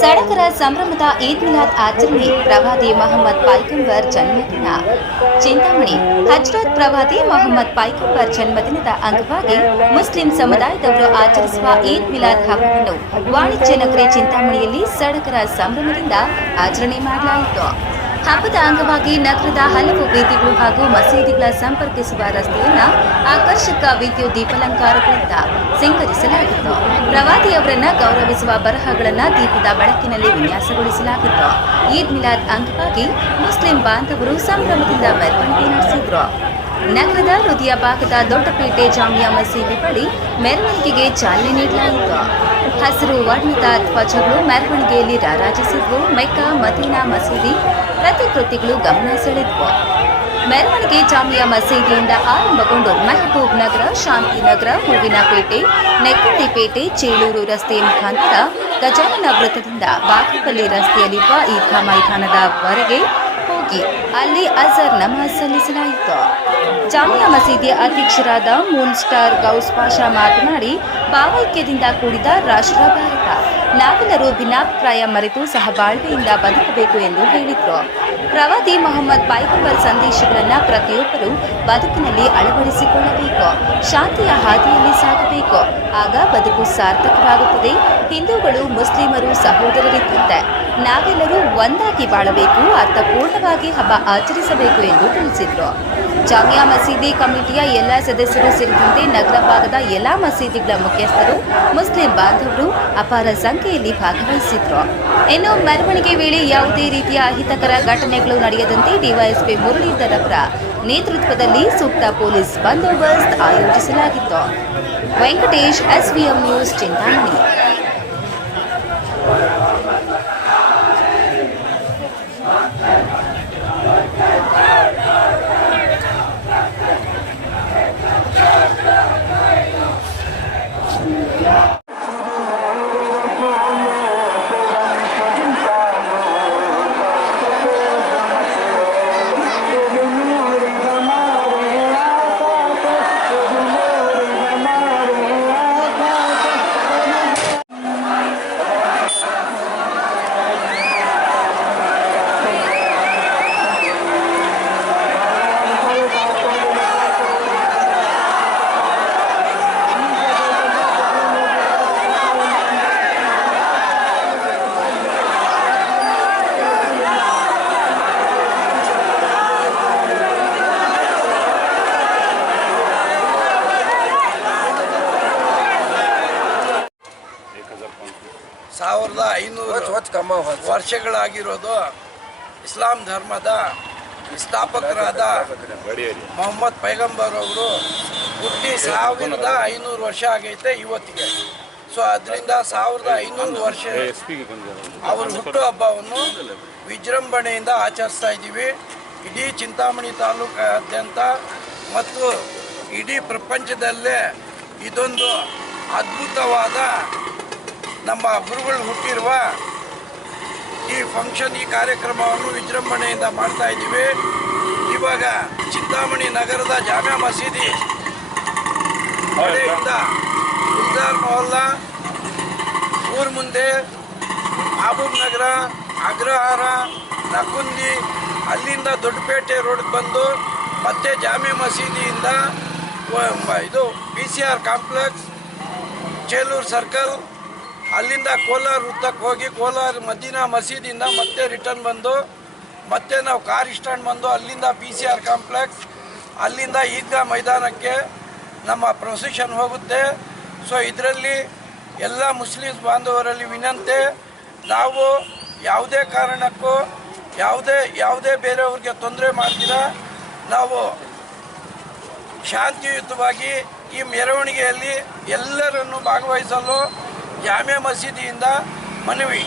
ಸಡಗರ ಸಂಭ್ರಮದ ಈದ್ ಮಿಲಾದ್ ಆಚರಣೆ ಪ್ರವಾದಿ ಮೊಹಮ್ಮದ್ ಪೈಗಂಬರ್ ಜನ್ಮದಿನ ಚಿಂತಾಮಣಿ ಹಜ್ರತ್ ಪ್ರವಾದಿ ಮೊಹಮ್ಮದ್ ಪೈಗಂಬರ್ ಜನ್ಮದಿನದ ಅಂಗವಾಗಿ ಮುಸ್ಲಿಂ ಸಮುದಾಯದವರು ಆಚರಿಸುವ ಈದ್ ಮಿಲಾದ್ ಹಬ್ಬವನ್ನು ವಾಣಿಜ್ಯ ನಗರಿ ಚಿಂತಾಮಣಿಯಲ್ಲಿ ಸಡಗರ ಸಂಭ್ರಮದಿಂದ ಆಚರಣೆ ಮಾಡಲಾಯಿತು. ಹಬ್ಬದ ಅಂಗವಾಗಿ ನಗರದ ಹಲವು ಬೀದಿಗಳು ಹಾಗೂ ಮಸೀದಿಗಳ ಸಂಪರ್ಕಿಸುವ ರಸ್ತೆಯನ್ನು ಆಕರ್ಷಕ ವಿದ್ಯುತ್ ದೀಪಾಲಂಕಾರಗಳಿಂದ ಸಿಂಗರಿಸಲಾಗಿತ್ತು. ಪ್ರವಾದಿಯವರನ್ನ ಗೌರವಿಸುವ ಬರಹಗಳನ್ನು ದೀಪದ ಬೆಳಕಿನಲ್ಲಿ ವಿನ್ಯಾಸಗೊಳಿಸಲಾಗಿತ್ತು. ಈದ್ ಮಿಲಾದ್ ಅಂಗವಾಗಿ ಮುಸ್ಲಿಂ ಬಾಂಧವರು ಸಂಭ್ರಮದಿಂದ ಮೆರವಣಿಗೆ ನಡೆಸಿದ್ರು. ನಗರದ ಹೃದಯ ಭಾಗದ ದೊಡ್ಡಪೇಟೆ ಜಾಮಿಯಾ ಮಸೀದಿ ಬಳಿ ಮೆರವಣಿಗೆಗೆ ಚಾಲನೆ ನೀಡಲಾಯಿತು. ಹಸಿರು ವರ್ಣದ ಧ್ವಜಗಳು ಮೆರವಣಿಗೆಯಲ್ಲಿ ರಾರಾಜಿಸಿದ್ವು. ಮೆಕ್ಕಾ ಮದೀನಾ ಮಸೀದಿ ಪ್ರತಿಕೃತಿಗಳು ಗಮನ ಸೆಳೆದ್ವು. ಮೆರವಣಿಗೆ ಜಾಮಿಯಾ ಮಸೀದಿಯಿಂದ ಆರಂಭಗೊಂಡು ಮೆಹಬೂಬ್ ನಗರ, ಶಾಂತಿನಗರ, ಹೂವಿನಪೇಟೆ, ನೆಕ್ಕುಂದಿಪೇಟೆ, ಚೇಳೂರು ರಸ್ತೆ ಮುಖಾಂತರ ಗಜಾನನ ವೃತ್ತದಿಂದ ಬಾಗೇಪಲ್ಲಿ ರಸ್ತೆಯಲ್ಲಿರುವ ಈದ್ಗಾ ಮೈದಾನದವರೆಗೆ ಹೋಗಿ ಅಲ್ಲಿ ಅಜರ್ ನಮಾಜ್ ಸಲ್ಲಿಸಲಾಯಿತು. ಜಾಮಿಯಾ ಮಸೀದಿಯ ಅಧ್ಯಕ್ಷರಾದ ಮೂನ್ ಸ್ಟಾರ್ ಗೌಸ್ ಪಾಷಾ ಮಾತನಾಡಿ, ಭಾವೈಕ್ಯದಿಂದ ಕೂಡಿದ ರಾಷ್ಟ್ರ ಭಾರತ, ನಾವೆಲ್ಲರೂ ಭಿನ್ನಾಭಿಪ್ರಾಯ ಮರೆತು ಸಹಬಾಳ್ವೆಯಿಂದ ಬದುಕಬೇಕು ಎಂದು ಹೇಳಿದರು. ಪ್ರವಾದಿ ಮೊಹಮ್ಮದ್ ಪೈಗಂಬರ್ ಸಂದೇಶಗಳನ್ನು ಪ್ರತಿಯೊಬ್ಬರು ಬದುಕಿನಲ್ಲಿ ಅಳವಡಿಸಿಕೊಳ್ಳಬೇಕು. ಶಾಂತಿಯ ಹಾದಿಯಲ್ಲಿ ಸಾಗಬೇಕು. ಆಗ ಬದುಕು ಸಾರ್ಥಕವಾಗುತ್ತದೆ. ಹಿಂದೂಗಳು ಮುಸ್ಲಿಮರು ಸಹೋದರರಿದ್ದಂತೆ ನಾವೆಲ್ಲರೂ ಒಂದಾಗಿ ಬಾಳಬೇಕು, ಅರ್ಥಪೂರ್ಣವಾಗಿ ಹಬ್ಬ ಆಚರಿಸಬೇಕು ಎಂದು ತಿಳಿಸಿದರು. ಜಾಮಿಯಾ ಮಸೀದಿ ಕಮಿಟಿಯ ಎಲ್ಲ ಸದಸ್ಯರು ಸೇರಿದಂತೆ ನಗರ ಭಾಗದ ಎಲ್ಲ ಮಸೀದಿಗಳ ಮುಖ್ಯಸ್ಥರು, ಮುಸ್ಲಿಂ ಬಾಂಧವರು ಅಪಾರ ಸಂಖ್ಯೆಯಲ್ಲಿ ಭಾಗವಹಿಸಿದ್ರು. ಇನ್ನು ಮೆರವಣಿಗೆ ವೇಳೆ ಯಾವುದೇ ರೀತಿಯ ಅಹಿತಕರ ಘಟನೆಗಳು ನಡೆಯದಂತೆ ಡಿವೈಎಸ್ಪಿ ಮುರಳೀಧರ್ ಅವರ ನೇತೃತ್ವದಲ್ಲಿ ಸೂಕ್ತ ಪೊಲೀಸ್ ಬಂದೋಬಸ್ತ್ ಆಯೋಜಿಸಲಾಗಿತ್ತು. Venkatesh, SVM news, Chintamani. ಸಾವಿರದ 500 ವರ್ಷಗಳಾಗಿರೋದು ಇಸ್ಲಾಂ ಧರ್ಮದ ಸ್ಥಾಪಕರಾದ ಮೊಹಮ್ಮದ್ ಪೈಗಂಬರ್ ಅವರು ಹುಟ್ಟಿ 1500 ವರ್ಷ ಆಗೈತೆ ಇವತ್ತಿಗೆ. ಸೊ ಅದರಿಂದ 1500 ವರ್ಷ ಅವರ ಹುಟ್ಟುಹಬ್ಬವನ್ನು ವಿಜೃಂಭಣೆಯಿಂದ ಆಚರಿಸ್ತಾ ಇದ್ದೀವಿ. ಇಡೀ ಚಿಂತಾಮಣಿ ತಾಲೂಕಾದ್ಯಂತ ಮತ್ತು ಇಡೀ ಪ್ರಪಂಚದಲ್ಲೇ ಇದೊಂದು ಅದ್ಭುತವಾದ ನಮ್ಮ ಗುರುಗಳು ಹುಟ್ಟಿರುವ ಈ ಫಂಕ್ಷನ್, ಈ ಕಾರ್ಯಕ್ರಮವನ್ನು ವಿಜೃಂಭಣೆಯಿಂದ ಮಾಡ್ತಾ ಇದ್ದೀವಿ. ಇವಾಗ ಚಿಂತಾಮಣಿ ನಗರದ ಜಾಮಿಯಾ ಮಸೀದಿ ಕಡೆಯಿಂದ ಗುಲ್ಜಾರ್ ಮೊಹಲ್ಲಾ, ಊರ ಮುಂದೆ ಮಹಬೂಬ್ ನಗರ, ಅಗ್ರಹಾರ, ನಕುಂದಿ, ಅಲ್ಲಿಂದ ದೊಡ್ಡಪೇಟೆ ರೋಡ್ಗೆ ಬಂದು ಮತ್ತೆ ಜಾಮಿಯಾ ಮಸೀದಿಯಿಂದ ಇದು PCR ಕಾಂಪ್ಲೆಕ್ಸ್, ಚೇಳೂರು ಸರ್ಕಲ್, ಅಲ್ಲಿಂದ ಕೋಲಾರ ವೃತ್ತಕ್ಕೆ ಹೋಗಿ ಕೋಲಾರ ಮದೀನಾ ಮಸೀದಿಯಿಂದ ಮತ್ತೆ ರಿಟರ್ನ್ ಬಂದು ಮತ್ತೆ ನಾವು ಕಾರ್ ಸ್ಟ್ಯಾಂಡ್ ಬಂದು ಅಲ್ಲಿಂದ PCR ಕಾಂಪ್ಲೆಕ್ಸ್, ಅಲ್ಲಿಂದ ಈದ್ಗಾ ಮೈದಾನಕ್ಕೆ ನಮ್ಮ ಪ್ರೊಸೆಷನ್ ಹೋಗುತ್ತೆ. ಸೊ ಇದರಲ್ಲಿ ಎಲ್ಲ ಮುಸ್ಲಿಮ್ಸ್ ಬಾಂಧವರಲ್ಲಿ ವಿನಂತಿ, ನಾವು ಯಾವುದೇ ಕಾರಣಕ್ಕೂ ಯಾವುದೇ ಬೇರೆಯವ್ರಿಗೆ ತೊಂದರೆ ಮಾಡ್ತೀರಾ, ನಾವು ಶಾಂತಿಯುತವಾಗಿ ಈ ಮೆರವಣಿಗೆಯಲ್ಲಿ ಎಲ್ಲರನ್ನು ಭಾಗವಹಿಸಲು ಜಾಮಿಯಾ ಮಸೀದಿಯಿಂದ ಮನವಿ.